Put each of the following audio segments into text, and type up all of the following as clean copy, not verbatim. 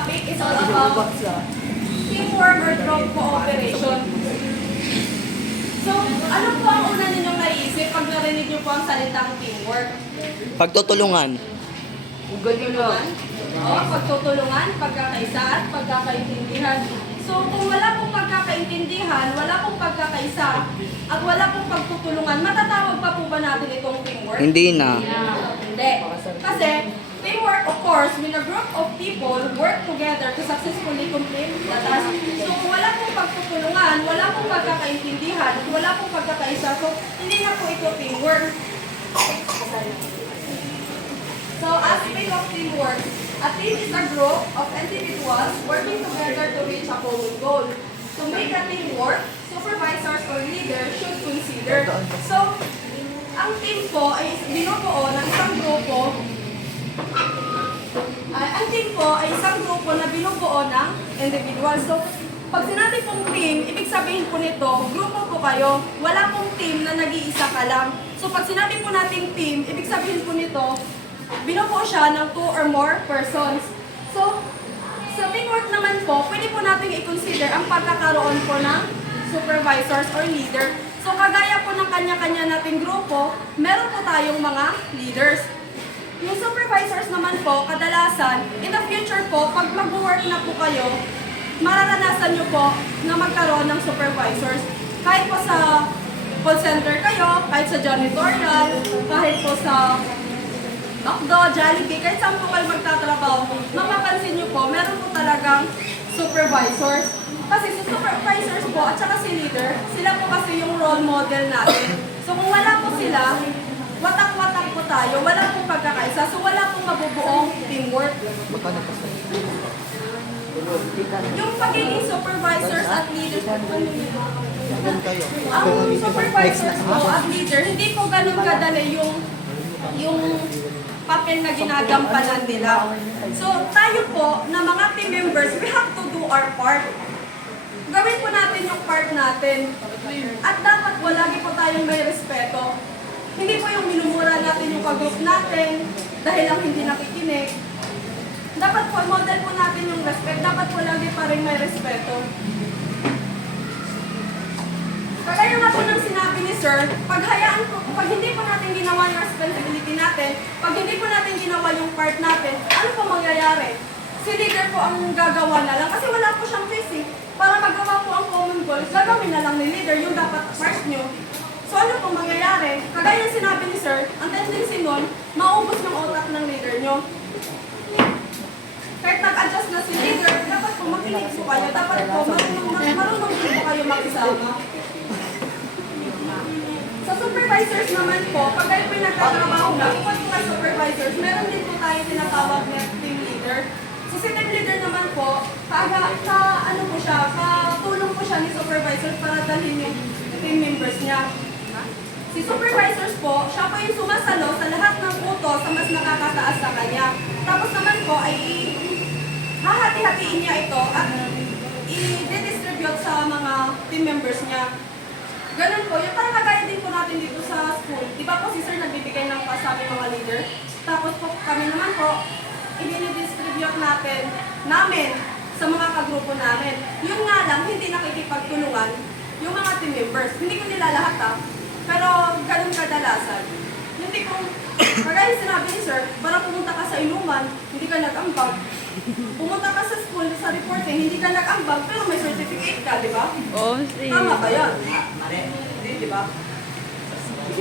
topic is all about teamwork or group cooperation. So, ano po ang una ninyong naisip pag narinig niyo po ang salitang teamwork? Pagtutulungan. Pagtutulungan? Oo, pagtutulungan, pagkakaisa at pagkakaintindihan. So, kung wala pong pagkakaintindihan, wala pong pagkakaisa, at wala pong pagtutulungan, matatawag pa po ba natin itong teamwork? Hindi na. Hindi. Kasi, teamwork, of course, when a group of people work together to successfully complete the task. So, kung wala pong pagtutulungan, wala pong pagkakaintindihan, at wala pong pagkakaisa, so, hindi na po ito teamwork. So, aspect of teamwork. A team is a group of individuals working together to reach a common goal. To make a team work, supervisors or leaders should consider. So, ang team po ay binubuo ng isang grupo. Ang team po ay isang grupo na binubuo ng individuals. So, pag sinabi pong team, ibig sabihin po nito, grupo po kayo. Wala pong team na nag-iisa ka lang. So, pag sinabi po nating team, ibig sabihin po nito, binubuo siya ng 2 or more persons. So, sa teamwork naman po, pwede po natin i-consider ang pagkakaroon po ng supervisors or leader. So, kagaya po ng kanya-kanya nating grupo, meron po tayong mga leaders. Yung supervisors naman po, kadalasan, in the future po, pag mag-work na po kayo, mararanasan nyo po na magkaroon ng supervisors. Kahit po sa call center kayo, kahit sa janitorial, kahit po sa McDo, Jollibee, kahit saan po kayo magtatrabaho, mapapansin nyo po, meron po talagang supervisors. Kasi si supervisors po at saka si leader, sila po kasi yung role model natin. So kung wala po sila, watak-watak po tayo, wala pong pagkakaisa, so wala pong mabubuong teamwork. Yung pagiging supervisors at leaders, ang supervisors po at leader, hindi po ganun kadali yung papel na ginagampanan nila. So, tayo po, na mga team members, we have to do our part. Gawin po natin yung part natin. At dapat lagi po tayong may respeto. Hindi po yung minumura natin yung kagroup natin dahil lang hindi nakikinig. Dapat po, model po natin yung respect. Dapat po lagi pa rin may respeto. Kagaya nga po ng sinabi ni Sir, pag hindi po natin ginawa yung responsibility natin, pag hindi po natin ginawa yung part natin, ano po mangyayari? Si leader po ang gagawa na lang kasi wala po siyang face eh. Para magawa po ang common goals, gagawin na lang ni leader yung dapat part nyo. So ano po mangyayari? Kagaya ng sinabi ni Sir, ang tendency nun, maubos ng otak ng leader nyo. Kahit nag-adjust na si leader, dapat po makinig po kayo, dapat po marunong po kayo makisama. Sa supervisors naman po, pag kayo pinagkatrabaho na, kapag po kayo supervisors, meron din po tayo tinatawag na team leader. So si team leader naman po, katulong po siya ni supervisor para dalhin yung team members niya. Si supervisors po, siya po yung sumasalo sa lahat ng utos sa mas nakakataas sa kanya. Tapos naman po ay hahati-hatiin niya ito at i-distribute sa mga team members niya. Ganun po, yung parang kagaya din po natin dito sa school. Di ba po si Sir nagbibigay ng pass sa aming mga leader? Tapos po kami naman po, i-distribute namin sa mga kagrupo namin. Yun nga lang, hindi nakikipagtulungan yung mga team members. Hindi ko nila lahat pero ganun kadalasan. Hindi ko, kagaya sinabi ni Sir, para pumunta ka sa inuman, hindi ka nag-ambag. Pumunta ka sa school, sa reporting, hindi ka nag-ambag, pero may certificate ka, di ba? Oh, Tama ba yan? Di ba?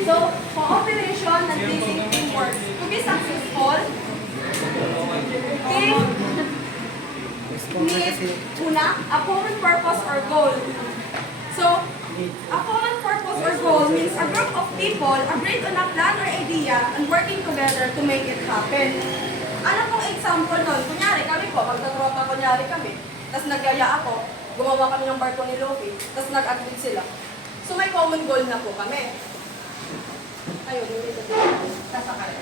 So, cooperation and basic teamwork. To be successful, team needs, una, a common purpose or goal. So, a common purpose or goal means a group of people agreed on a plan or idea and working together to make it happen. Ano pong example nun? Kunyari, kami po, magtatropa kunyari kami, tapos nagyaya ako, gumawa kami ng barko ni Lofi, tapos nag-agree sila. So may common goal na po kami. Ayun, hindi ito. Tasa kayo.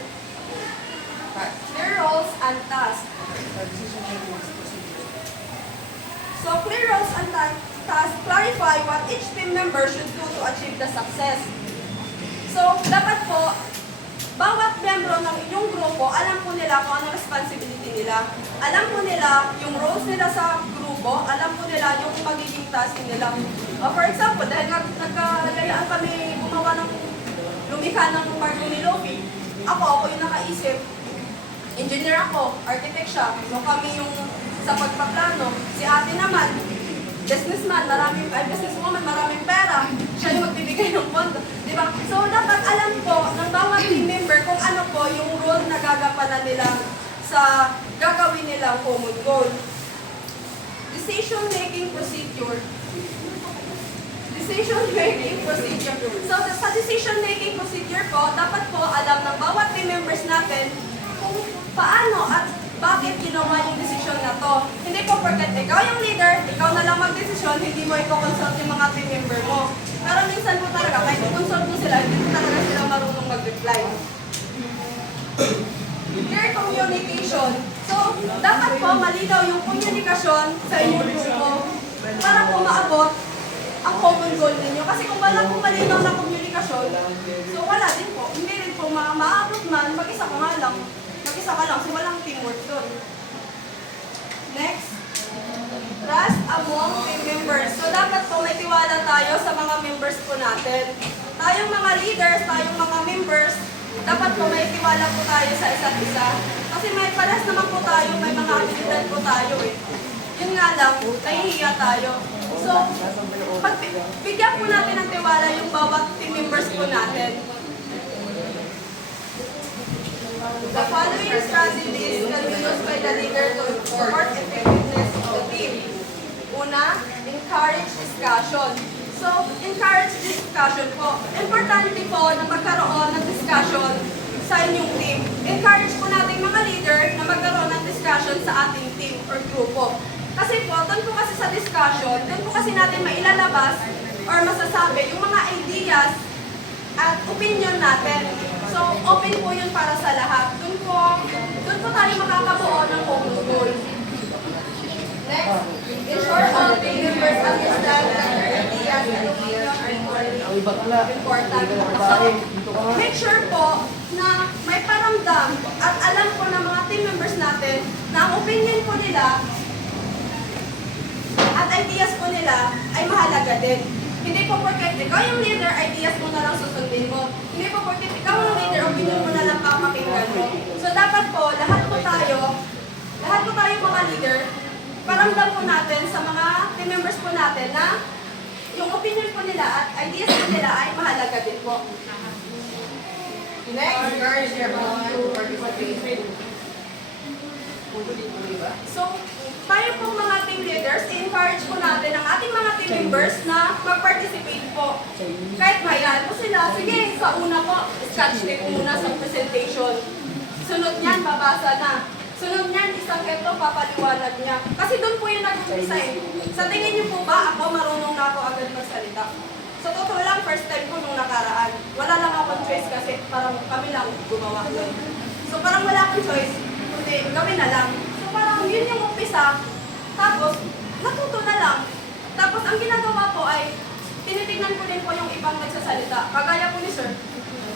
Clear roles and tasks. So clear roles and tasks clarify what each team member should do to achieve the success. So dapat po, bawat membro ng inyong grupo, alam po nila kung anong responsibility nila. Alam po nila yung roles nila sa grupo, alam po nila yung magiging task nila. For example, dahil nagkalayaan kami gumawa ng lumikha ng barko ni Lofi, ako yung nakaisip. Engineer ako, architect siya, so kami yung sa pagpaplano. Si ate naman, businesswoman, maraming pera. Siya yung magbibigay ng pondo. Diba? So, dapat alam po ng bawat team member kung ano po yung role na gagampanan nila sa gagawin nilang common goal. Decision-making procedure. Decision-making procedure. So, sa decision-making procedure po, dapat po alam ng bawat team members natin kung paano at bakit ginawa yung desisyon na to. Hindi po porket ikaw yung leader, ikaw na lang mag-desisyon, hindi mo i-consult yung mga team member mo. Pero minsan po talaga, kahit i-consult mo sila, hindi po talaga sila marunong mag-reply. Clear communication. So, dapat po malinaw yung komunikasyon sa inyong grupo para po maabot ang common goal ninyo. Kasi kung wala po malinaw na komunikasyon, so wala din po. Hindi rin po maabot man, mag-isa ka nga lang. Mag-isa ka lang, so walang teamwork doon. Next, trust among team members. So dapat po may tiwala tayo sa mga members po natin. Tayong mga leaders, tayong mga members, dapat po may tiwala po tayo sa isa't isa. Kasi may paras naman po tayo, may mga abilidad po tayo eh. Yun nga lang, nahihiya tayo. So, bigyan po natin ng tiwala yung bawat team members po natin. The following strategies can be used by the leader to support effectiveness of the team. Una, encourage discussion. So, encourage discussion po. Importante po na magkaroon ng discussion sa inyong team. Encourage po natin mga leader na magkaroon ng discussion sa ating team or grupo. Kasi po, doon po kasi sa discussion, doon po kasi natin mailalabas or masasabi yung mga ideas at opinion natin. So, open po yun para sa lahat. Doon po tayo makakabuo ng common goal. Next, ensure all team members understand that their ideas and opinions are important. So, make sure po na may paramdam at alam po ng mga team members natin na ang opinion po nila at ideas po nila ay mahalaga din. Hindi po porket ikaw yung leader, ideas mo na lang susundin mo. Hindi po porket ikaw yung leader, opinion mo na lang papakinggan mo. So dapat po, lahat po tayo mga leader, paramdam po natin sa mga team members po natin na yung opinion po nila at ideas po nila ay mahalaga din po. Next, encourage everyone to participate. So, tayo pong mga team leaders, i-encourage po natin ang ating mga team members na mag-participate po. Kahit hayaan po sila, sige, sa una po, sketch tape muna sa presentation. Sunod niyan, babasa na. Sunod niyan, isang keto, papaliwanag niya. Kasi doon po yung nag-umpisa eh. Sa tingin niyo po ba, ako marunong na ako agad magsalita? Sa totoo lang, first time ko nung nakaraan. Wala lang akong choice kasi parang kami lang gumawa doon. So parang wala akong choice, kundi gawin na lang. Parang yun yung umpisa, tapos natuto na lang. Tapos ang ginagawa ko ay tinitignan ko din po yung ibang nagsasalita. Kagaya po ni Sir,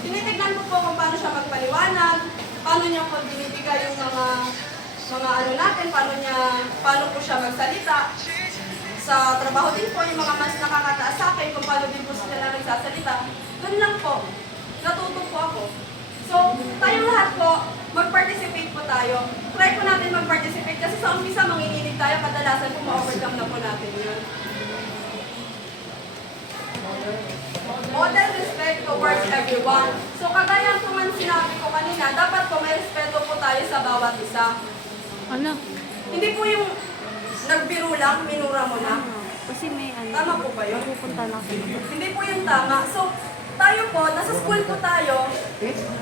tinitignan ko po kung paano siya magpaliwanag, paano niya po binibigay yung mga ano natin, paano po siya magsalita. Sa trabaho din po, yung mga mas nakakataas sa akin, kung paano din po sila nagsasalita. Doon lang po, natuto po ako. So, tayong lahat po, mag-participate po tayo. Try po natin mag-participate kasi sa umpisa manginginig tayo, kadalasan po ma-overcome na po natin yun. Model respect towards everyone. So, kagaya po man sinabi ko kanina, dapat po may respeto po tayo sa bawat isa. Ano? Hindi po yung nagbiro lang, minura mo na. Kasi may ano. Tama po ba yun? Pupunta lang sila. Hindi po yung tama. So, tayo po, nasa school po tayo,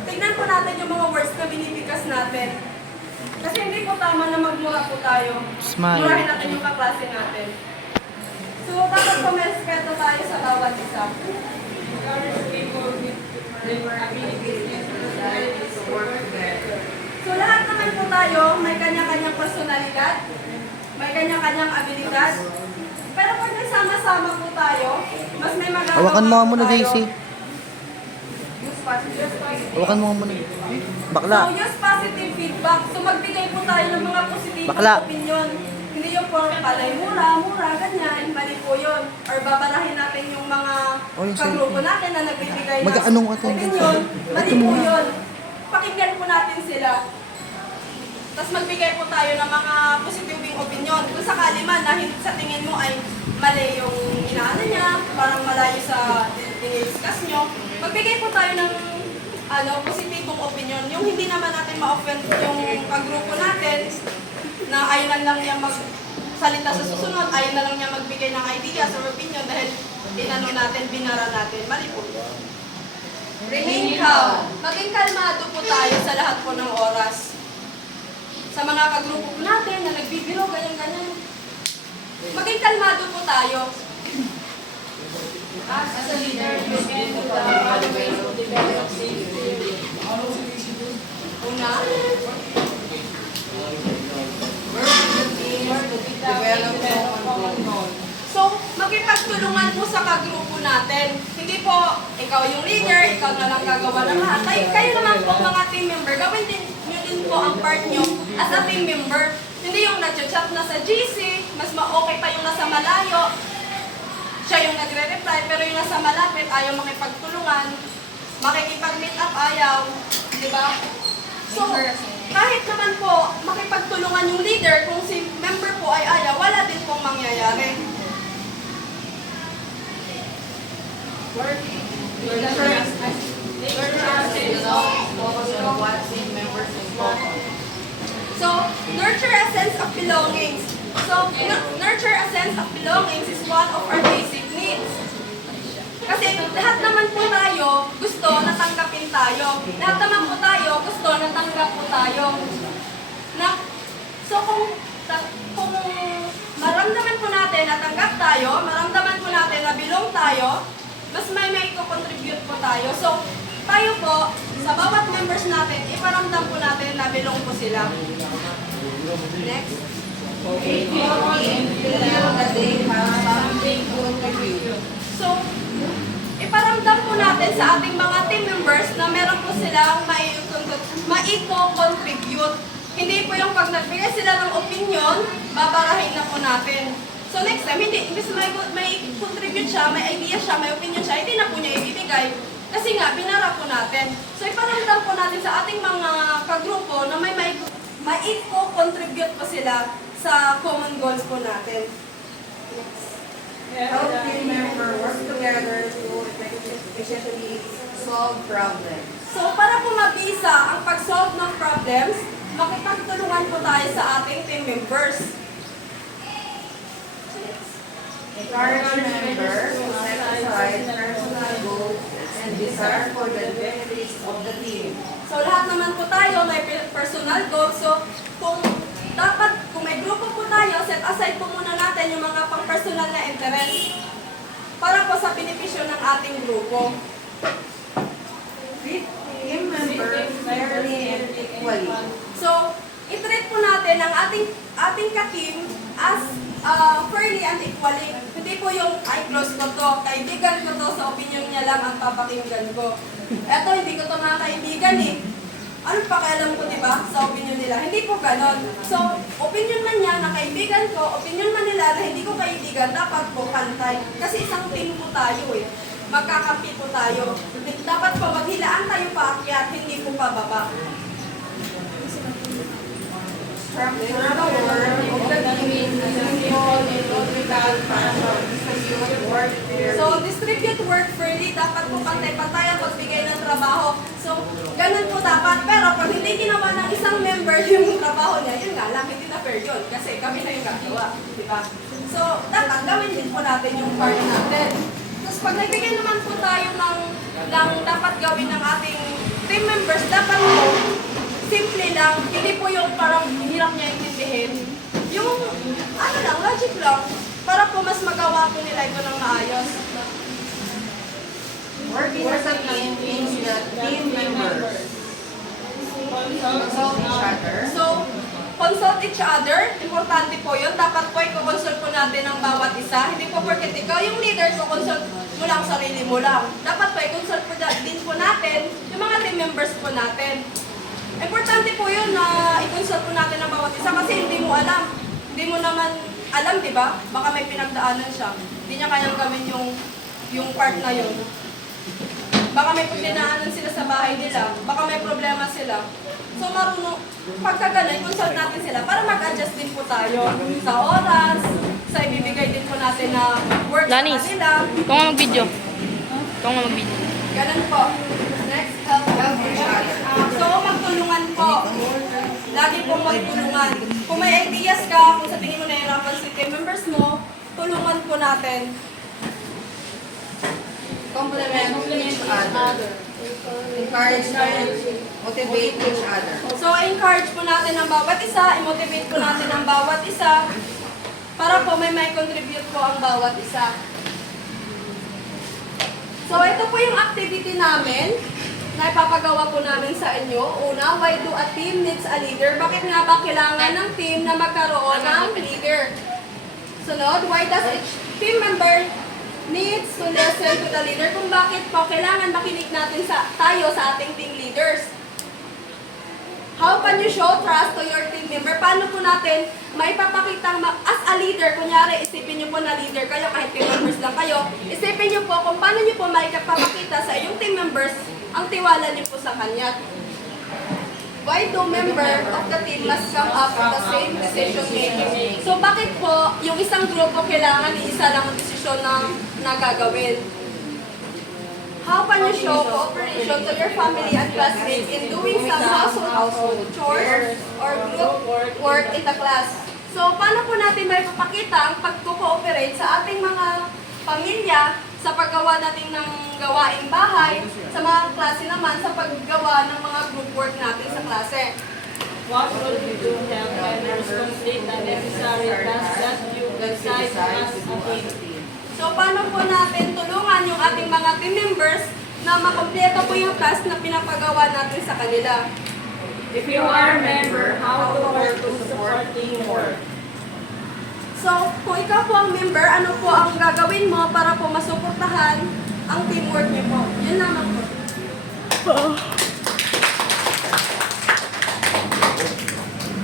tignan po natin yung mga words na binibigkas natin. Kasi hindi po tama na magmura po tayo. Smile. Murahin natin yung kaklase natin. So, dapat po may respeto tayo sa bawat isa. So, lahat naman po tayo, may kanya-kanyang personalidad, may kanya-kanyang abilidad. Pero pag nagsama-sama po tayo, mas may magagawa Hawakan mo nga po muna, tayo. JC. Yung spot. Hawakan mo muna. Bakla. So, use positive feedback. So, magbigay po tayo ng mga positibong Bakla. opinion. Hindi yung po palay mura, ganyan. Mali po yun. Or babarahin natin yung mga Oh, yung kagrupo natin na nagbibigay ng Magkaanong attendance? opinion. Mali Ito po muna. yun. Pakinggan po natin sila. Tapos magbigay po tayo ng mga positibong opinion. Kung sakali man na sa tingin mo ay mali yung inaano niya, parang malayo sa i-discuss nyo, magbigay po tayo ng positibong opinion. Yung hindi naman natin ma-offend yung kagrupo natin na ayaw na lang niya magsalita sa susunod, ayaw na lang niya magbigay ng ideas or opinion dahil binara natin. Mali po. Remain calm. Maging kalmado po tayo sa lahat po ng oras. Sa mga kagrupo po natin na nagbibiro, ganyan-ganyan. Maging kalmado po tayo. As a leader, you can find ways to develop safety. Una, so, magipagtulungan po sa kagrupo natin. Hindi po, ikaw yung leader, ikaw na lang gagawa ng lahat. Kayo naman po mga team member, gawin din nyo din po ang part nyo as a team member. Hindi yung nag-chat na sa GC, mas ma-okay pa yung nasa malayo. Siya yung nagre-reply, pero yung nasa malapit, ayaw makipagtulungan. Makikipag-meet up, ayaw. Diba? So, kahit naman po makipagtulungan yung leader, kung si member po ay ayaw, wala din pong mangyayari. So, nurture a sense of belongings. So, nurture a sense of belongings is one of our basic needs. Kasi lahat naman po tayo gusto na tanggapin tayo. Lahat naman po tayo gusto na tanggap po tayo. So, kung maramdaman po natin na tanggap tayo, maramdaman po natin na belong tayo, mas may contribute po tayo. So, tayo po, sa bawat members natin, iparamdam po natin na belong po sila. Next. So, iparamdam po natin sa ating mga team members na meron po silang maiko-contribute. Hindi po yung pag nagbigay sila ng opinion, babarahin na po natin. So next time, hindi, imbes may contribute siya, may idea siya, may opinion siya, hindi na po niya ibibigay. Kasi nga, binara po natin. So iparamdam po natin sa ating mga kagrupo na may maiko-contribute po sila sa common goals po natin. Help team member work together to efficiently solve problems. So para po mabisa ang pag-solve ng problems, makipagtulungan po tayo sa ating team members. Encourage members to set aside personal goals and desire for the benefits of the team. So lahat naman po tayo may personal goals. So kung may grupo po tayo, set aside po muna natin yung mga pang-personal na interest para po sa benepisyo ng ating grupo. Treat team members fairly and equally. So, i-treat po natin ang ating ka-team as fairly and equally. Hindi po yung, ay, close ko to, kaibigan ko to, sa opinion niya lang ang papakinggan ko. Eto, hindi ko to mga kaibigan eh. Anong pakialam ko, diba, sa opinion nila? Hindi po ganon. So, opinion man niya na kaibigan ko, opinion man nila na hindi ko kaibigan, dapat po pantay. Kasi isang team po tayo eh. Magkakampi po tayo. Dapat po maghilaan tayo paakyat, hindi po pababa. Structure the work of the team in simple and logical fashion. Distribute work fairly. So, distribute work fairly. Dapat po pantay-pantay ang pagbigay ng trabaho. So, ganun po dapat. Pero pag hindi ginawa ng isang member yung trabaho niya, yun nga lang, hindi na fair yun. Kasi kami na yung gagawa. Diba? So, dapat gawin din po natin yung part natin. Tapos pag nagbigay naman po tayo ng dapat gawin ng ating team members, dapat po, simple lang, hindi po yung parang hirap niya intindihin. Yung, logic lang, para po mas magawa po nila ito ng maayos. Working as a team means that team members consult each other. So, consult each other. Importante po yun. Dapat po i-consult po natin ang bawat isa. Hindi po porket ikaw yung leader, consult mo lang, sarili mo lang. Dapat po, i-consult po din po natin yung mga team members po natin. Importante po yun na i-consult po natin ang bawat isa kasi hindi mo alam. Hindi mo naman alam, di ba? Baka may pinagdaanan siya. Hindi niya kayang gawin yung part na yun. Baka may pagdinaanan sila sa bahay nila. Baka may problema sila. So marunong, pagka gano'n, consult natin sila para mag-adjust din po tayo sa oras, sa ibibigay din po natin na work sa Lanis. kanila. Ikaw nga mag-video. Ikaw nga mag-video. Ganun po. Next, help each other. So, magtulungan po. Lagi pong magtulungan. Kung may ideas ka, kung sa tingin mo nahihirapan si team members mo, tulungan po natin. Complement each other. Encouragement, motivate each other. So, encourage po natin ang bawat isa, i-motivate po natin ang bawat isa, para po may contribute po ang bawat isa. So, ito po yung activity namin na ipapagawa po namin sa inyo. Una, why do a team needs a leader? Bakit nga ba kailangan ng team na magkaroon ng leader? Sunod, why does each team member needs to listen to the leader? Kung bakit po kailangan makinig natin tayo sa ating team leaders. How can you show trust to your team member? Paano po natin maipapakitang as a leader, kunyari isipin niyo po na leader kayo, kahit team members lang kayo, isipin niyo po kung paano niyo po maipapakita sa iyong team members ang tiwala niyo po sa kanya. Why do member of the team must come up with the same decision making? So bakit po yung isang grupo kailangan isa lang ang desisyon na gagawin? How can you show cooperation to your family and classmates in doing some household chores or group work in the class? So, paano po natin may papakita ang pag-cooperate sa ating mga pamilya sa paggawa natin ng gawaing bahay, sa mga klase naman sa paggawa ng mga group work natin sa klase? What will you do to help members complete the necessary tasks that you decide as a team? So, paano po natin tulungan yung ating mga team members na makompleto po yung task na pinapagawa natin sa kanila? If you are a member, how to work to support teamwork? So, kung ikaw po ang member, ano po ang gagawin mo para po masuportahan ang teamwork niyo po? Yun naman po.